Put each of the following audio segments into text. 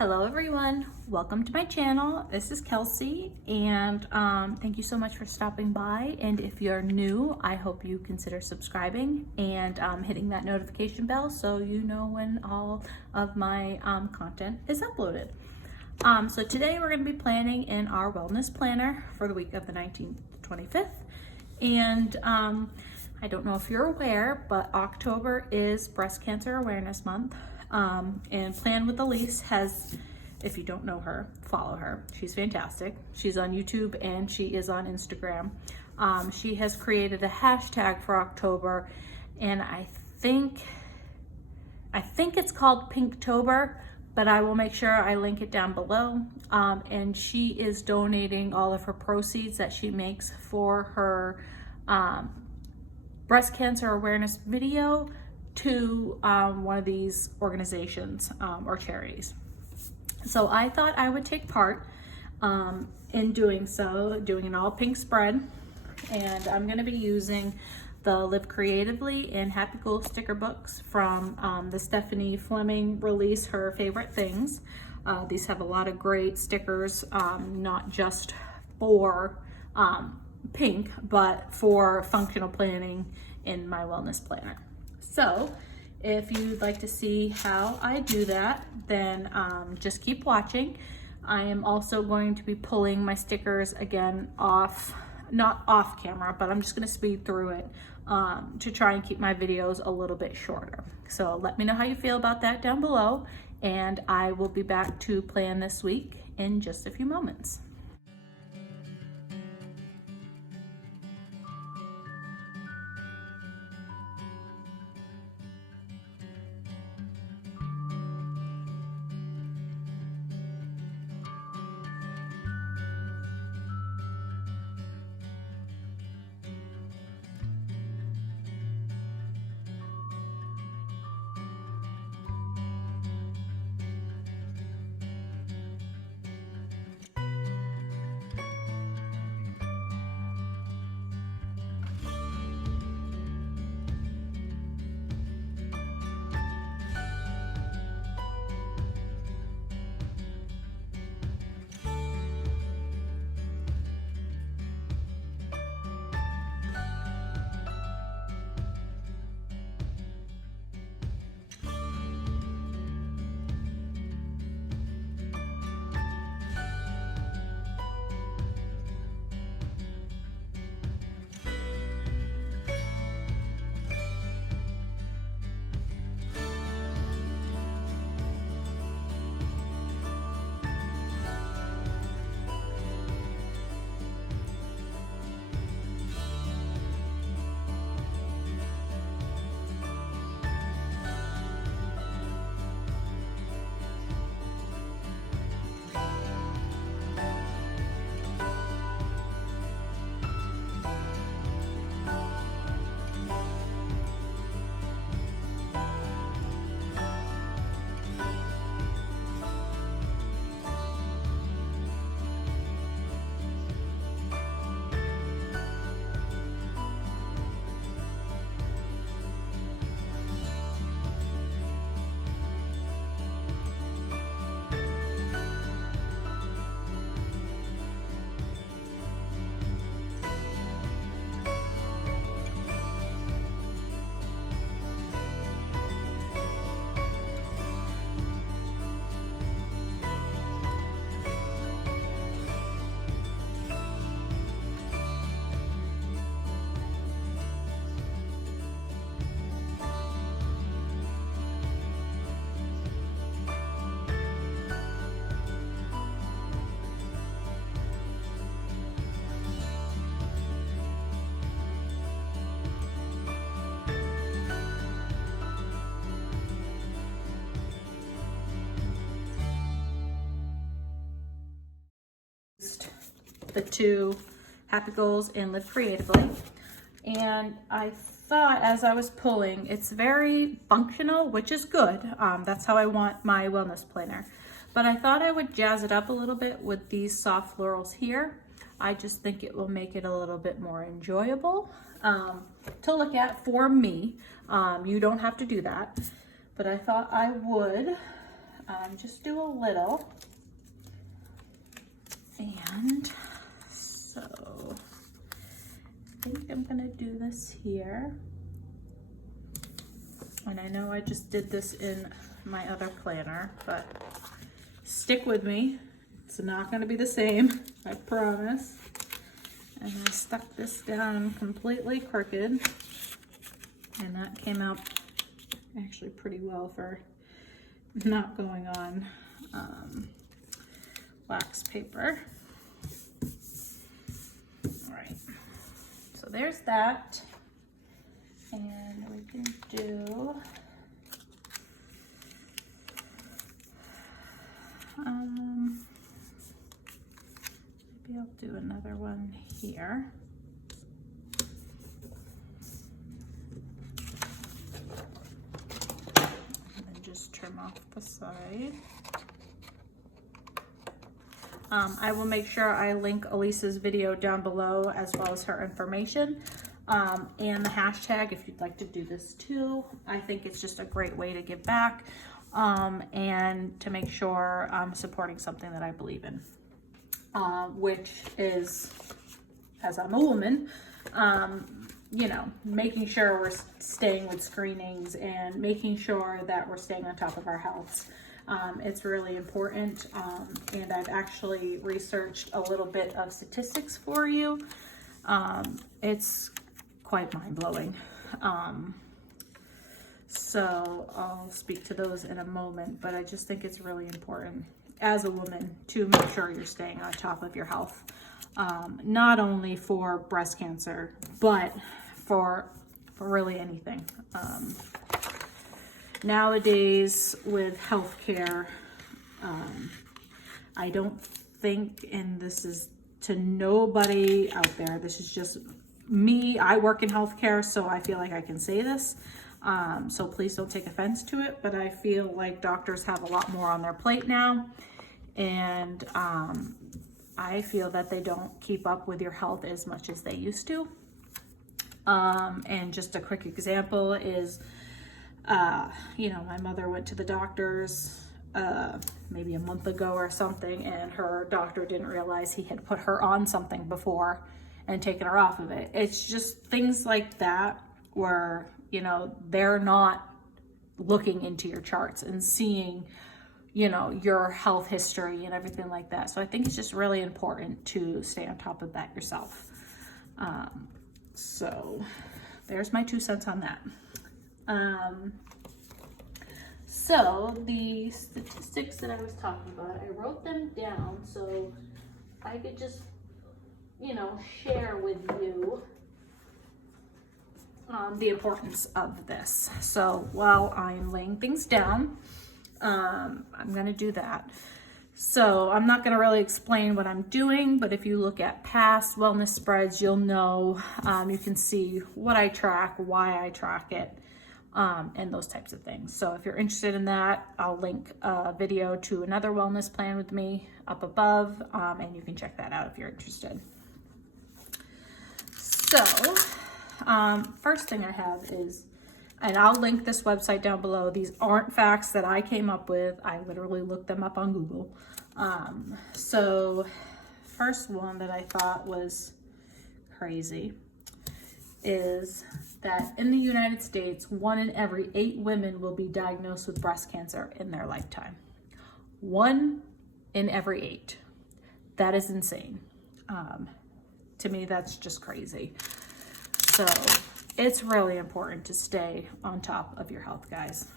Hello everyone, welcome to my channel. This is Kelsey and thank you so much for stopping by, and if you're new, I hope you consider subscribing and hitting that notification bell so you know when all of my content is uploaded. So today we're going to be planning in our wellness planner for the week of the 19th to 25th, and I don't know if you're aware, but October is Breast Cancer Awareness Month. And Plan with Ilysse has, if you don't know her, follow her. She's fantastic. She's on YouTube and she is on Instagram. She has created a hashtag for October, and I think it's called Pinktober, but I will make sure I link it down below. And she is donating all of her proceeds that she makes for her breast cancer awareness video to one of these organizations or charities. So I thought I would take part in doing an all pink spread, and I'm going to be using the Live Creatively and Happy Goal sticker books from the Stephanie Fleming release, Her Favorite Things. These have a lot of great stickers, not just for pink, but for functional planning in my wellness planner. So if you'd like to see how I do that, then just keep watching. I am also going to be pulling my stickers again off, not off camera, but I'm just going to speed through it to try and keep my videos a little bit shorter. So let me know how you feel about that down below, and I will be back to plan this week in just a few moments. The two Happy Goals and Live Creatively, and I thought as I was pulling, it's very functional, which is good. That's how I want my wellness planner, but I thought I would jazz it up a little bit with these soft florals here. I just think it will make it a little bit more enjoyable to look at for me. You don't have to do that, but I thought I would just do a little. And so I think I'm gonna do this here. And I know I just did this in my other planner, but stick with me. It's not gonna be the same, I promise. And I stuck this down completely crooked, and that came out actually pretty well for not going on wax paper. All right, so there's that. And we can do maybe I'll do another one here. And then just trim off the side. I will make sure I link Ilysse's video down below, as well as her information. And the hashtag if you'd like to do this too. I think it's just a great way to give back and to make sure I'm supporting something that I believe in, which is, as I'm a woman, you know, making sure we're staying with screenings and making sure that we're staying on top of our health. It's really important, and I've actually researched a little bit of statistics for you. It's quite mind-blowing. So I'll speak to those in a moment, but I just think it's really important as a woman to make sure you're staying on top of your health, not only for breast cancer, but for really anything. Nowadays with healthcare, I don't think, and this is to nobody out there, this is just me. I work in healthcare, so I feel like I can say this. So please don't take offense to it, but I feel like doctors have a lot more on their plate now. And I feel that they don't keep up with your health as much as they used to. And just a quick example is, you know, my mother went to the doctors maybe a month ago or something, and her doctor didn't realize he had put her on something before and taken her off of it. It's just things like that where, you know, they're not looking into your charts and seeing, you know, your health history and everything like that. So I think it's just really important to stay on top of that yourself. So there's my 2 cents on that. So the statistics that I was talking about, I wrote them down so I could just, you know, share with you the importance of this. So while I'm laying things down, I'm going to do that. So I'm not going to really explain what I'm doing, but if you look at past wellness spreads, you'll know, you can see what I track, why I track it, and those types of things. So if you're interested in that, I'll link a video to another wellness plan with me up above, and you can check that out if you're interested. So first thing I have is, and I'll link this website down below. These aren't facts that I came up with. I literally looked them up on Google. So first one that I thought was crazy is that in the United States, 1 in every 8 women will be diagnosed with breast cancer in their lifetime. 1 in every 8. That is insane. To me, that's just crazy. So it's really important to stay on top of your health, guys.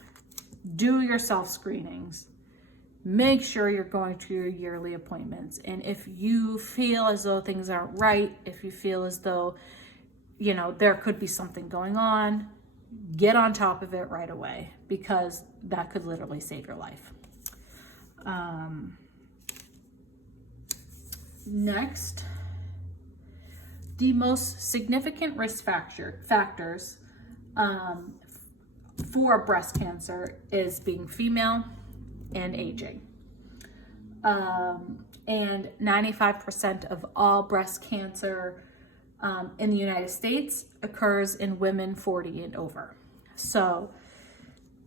Do your self screenings. Make sure you're going to your yearly appointments. And if you feel as though things aren't right, if you feel as though, you know, there could be something going on, get on top of it right away, because that could literally save your life. Next, the most significant risk factors for breast cancer is being female and aging. And 95% of all breast cancer in the United States occurs in women 40 and over. So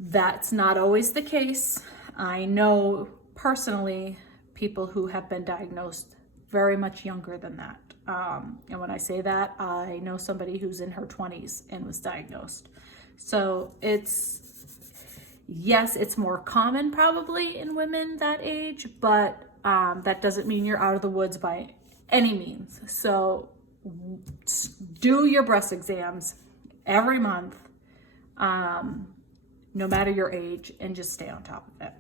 that's not always the case. I know personally people who have been diagnosed very much younger than that. And when I say that, I know somebody who's in her 20s and was diagnosed. So yes, it's more common probably in women that age, but that doesn't mean you're out of the woods by any means. So do your breast exams every month, no matter your age, and just stay on top of it.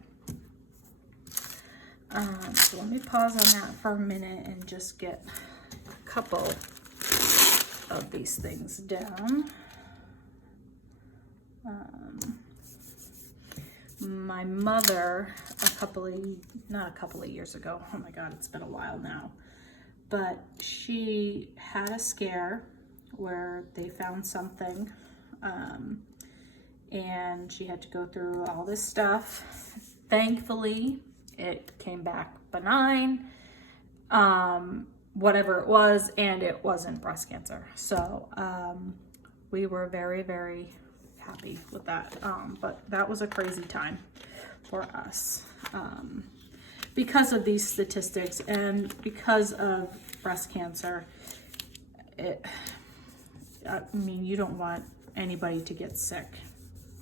So let me pause on that for a minute and just get a couple of these things down. My mother, not a couple of years ago, oh my God, it's been a while now, but she had a scare where they found something, and she had to go through all this stuff. Thankfully, it came back benign, whatever it was, and it wasn't breast cancer. So we were very, very happy with that. But that was a crazy time for us because of these statistics and because of breast cancer. I mean, you don't want anybody to get sick,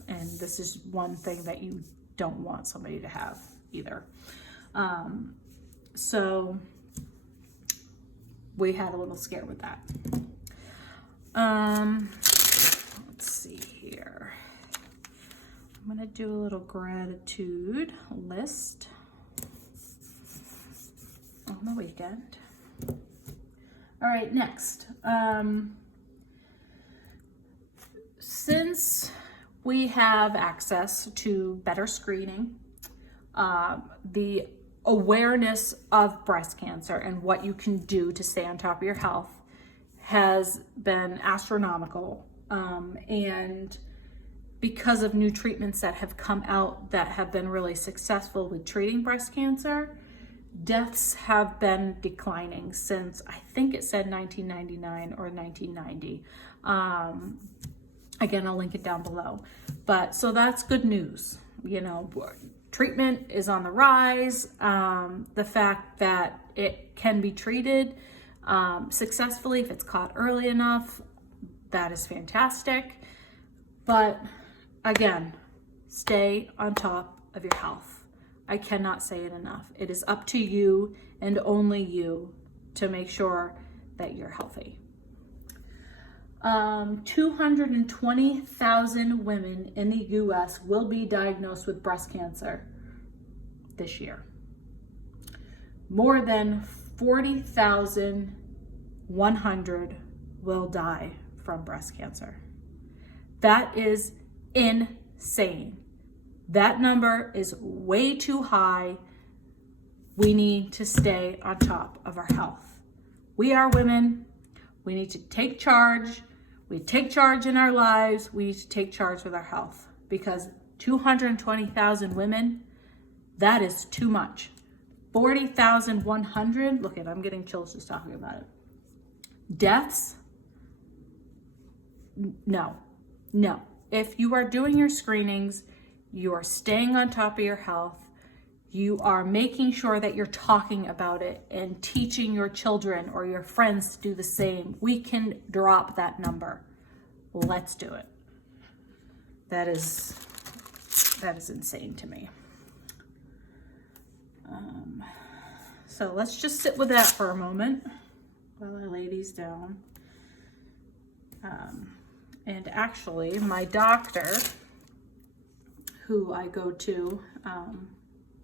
and this is one thing that you don't want somebody to have either. So we had a little scare with that. Let's see here. I'm gonna do a little gratitude list on the weekend. All right, next. Since we have access to better screening, the awareness of breast cancer and what you can do to stay on top of your health has been astronomical. And because of new treatments that have come out that have been really successful with treating breast cancer, deaths have been declining since, I think it said 1999 or 1990. Again, I'll link it down below. But so that's good news. You know, treatment is on the rise. The fact that it can be treated successfully if it's caught early enough, that is fantastic. But again, stay on top of your health. I cannot say it enough. It is up to you and only you to make sure that you're healthy. 220,000 women in the US will be diagnosed with breast cancer this year. More than 40,100 will die from breast cancer. That is insane. That number is way too high. We need to stay on top of our health. We are women. We need to take charge. We take charge in our lives. We need to take charge with our health, because 220,000 women, that is too much. 40,100, look at, I'm getting chills just talking about it. Deaths, no. If you are doing your screenings, you are staying on top of your health, you are making sure that you're talking about it and teaching your children or your friends to do the same, we can drop that number. Let's do it. That is insane to me. So let's just sit with that for a moment while I lay these down. And actually, my doctor, who I go to,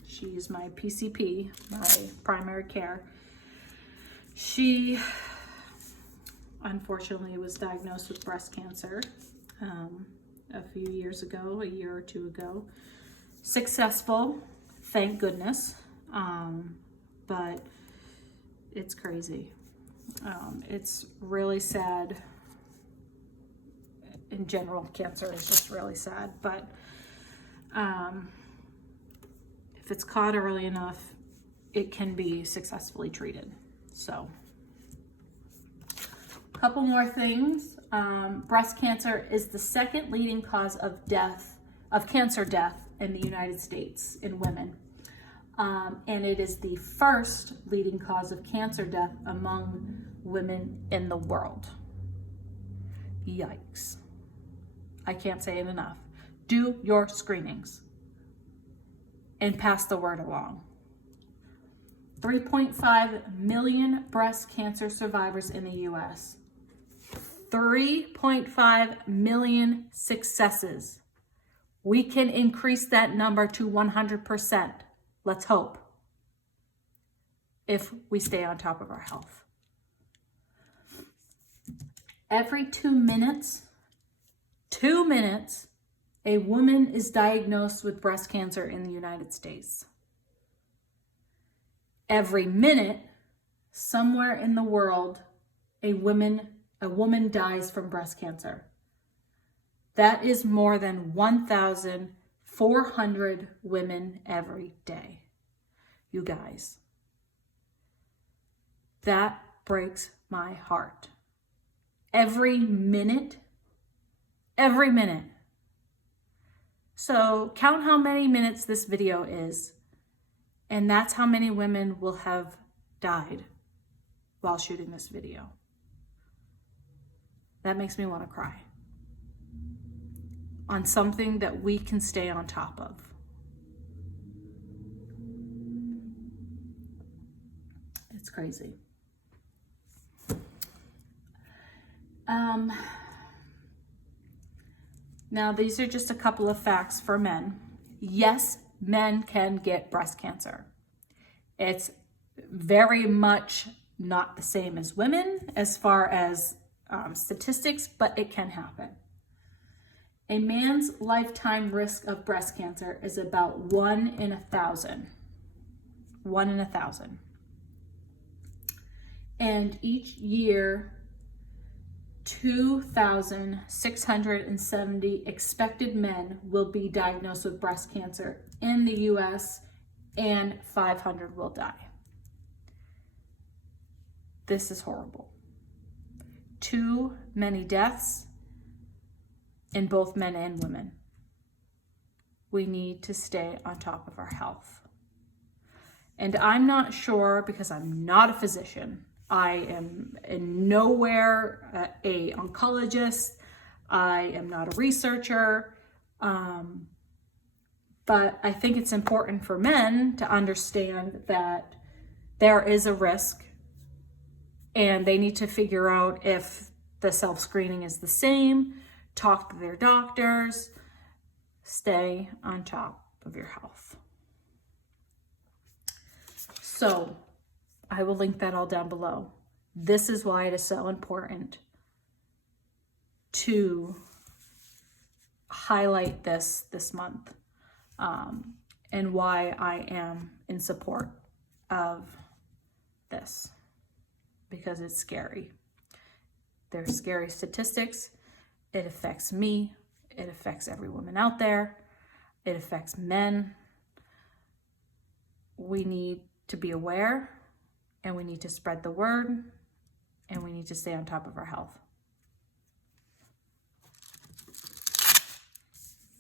she's my PCP, my primary care. She unfortunately was diagnosed with breast cancer a few years ago, a year or two ago. Successful, thank goodness, but it's crazy. It's really sad. In general, cancer is just really sad, but if it's caught early enough, it can be successfully treated. So, a couple more things. Breast cancer is the second leading cause of cancer death in the United States in women. And it is the first leading cause of cancer death among women in the world. Yikes. I can't say it enough. Do your screenings and pass the word along. 3.5 million breast cancer survivors in the US. 3.5 million successes. We can increase that number to 100%. Let's hope. If we stay on top of our health. Every 2 minutes, a woman is diagnosed with breast cancer in the United States. Every minute, somewhere in the world, a woman dies from breast cancer. That is more than 1,400 women every day. You guys, that breaks my heart. Every minute. So count how many minutes this video is, and that's how many women will have died while shooting this video. That makes me want to cry. On something that we can stay on top of. It's crazy. Now, these are just a couple of facts for men. Yes, men can get breast cancer. It's very much not the same as women as far as statistics, but it can happen. A man's lifetime risk of breast cancer is about 1 in 1,000. 1 in 1,000. And each year, 2,670 expected men will be diagnosed with breast cancer in the US, and 500 will die. This is horrible. Too many deaths in both men and women. We need to stay on top of our health. And I'm not sure, because I'm not a physician. I am in nowhere a oncologist. I am not a researcher. But I think it's important for men to understand that there is a risk, and they need to figure out if the self-screening is the same, talk to their doctors, stay on top of your health. So I will link that all down below. This is why it is so important to highlight this month, and why I am in support of this, because it's scary. There's scary statistics. It affects me. It affects every woman out there. It affects men. We need to be aware, and we need to spread the word, and we need to stay on top of our health.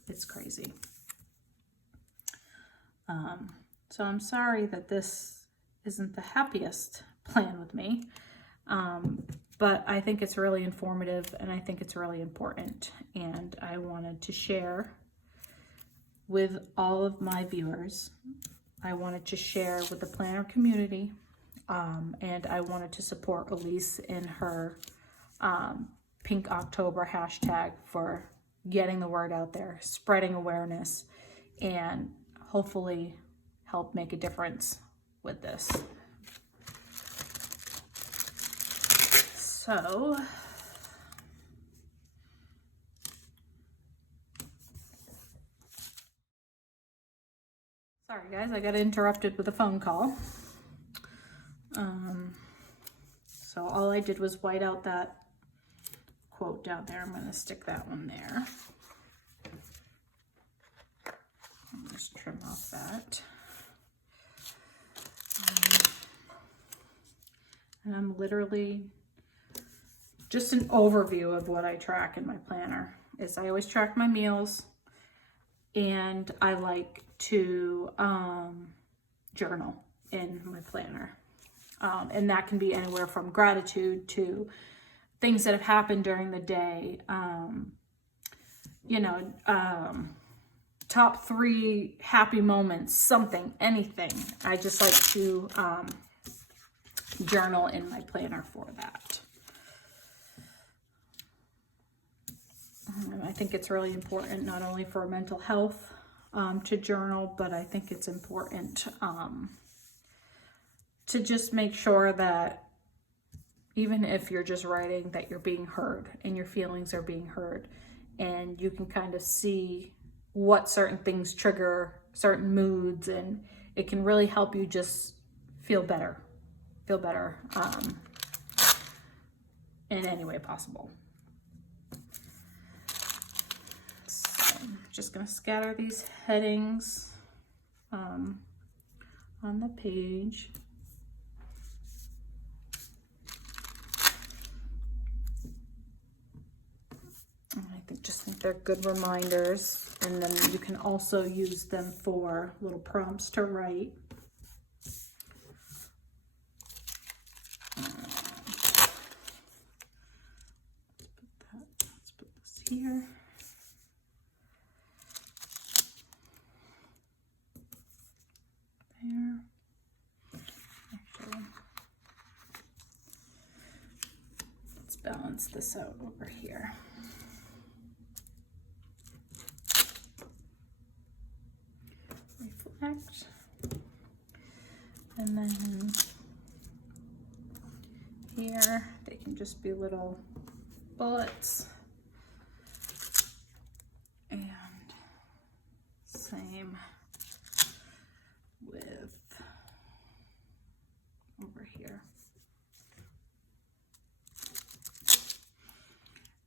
It's crazy. So I'm sorry that this isn't the happiest plan with me, but I think it's really informative, and I think it's really important, and I wanted to share with all of my viewers. I wanted to share with the planner community, and I wanted to support Ilysse in her Pink October hashtag for getting the word out there, spreading awareness, and hopefully help make a difference with this. So, sorry guys, I got interrupted with a phone call. So all I did was white out that quote down there. I'm going to stick that one there. I'll just trim off that. And I'm literally just an overview of what I track in my planner. Is I always track my meals. and I like to journal in my planner. And that can be anywhere from gratitude to things that have happened during the day. Top 3 happy moments, something, anything. I just like to journal in my planner for that. I think it's really important, not only for mental health, to journal, but I think it's important to just make sure that even if you're just writing, that you're being heard and your feelings are being heard, and you can kind of see what certain things trigger certain moods, and it can really help you just feel better in any way possible. So I'm just going to scatter these headings on the page. I just think they're good reminders, and then you can also use them for little prompts to write. Let's put this here. There. Actually, let's balance this out over here. Reflect. And then here, they can just be little bullets. And same with over here.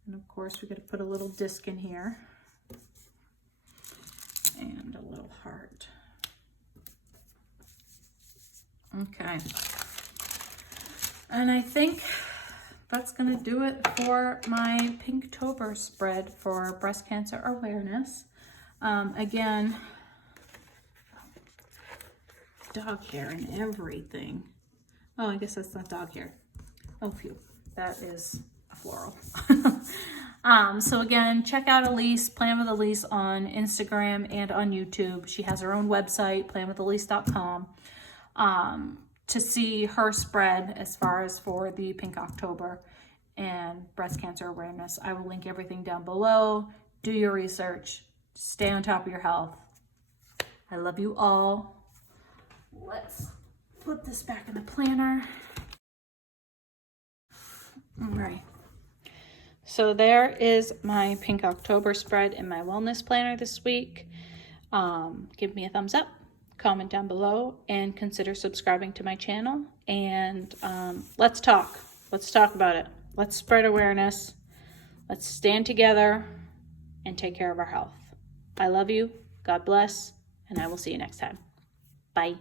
And of course, we got to put a little disc in here and a little heart. Okay. And I think that's going to do it for my Pinktober spread for breast cancer awareness. Again, dog hair and everything. Oh, I guess that's not dog hair. Oh, phew. That is a floral. So again, check out Ilysse, Plan with Ilysse on Instagram and on YouTube. She has her own website, planwithilysse.com. To see her spread as far as for the Pink October and breast cancer awareness. I will link everything down below. Do your research. Stay on top of your health. I love you all. Let's put this back in the planner. All right. So there is my Pink October spread in my wellness planner this week. Give me a thumbs up. Comment down below, and consider subscribing to my channel, and let's talk about it. Let's spread awareness. Let's stand together and take care of our health. I love you. God bless, and I will see you next time. Bye.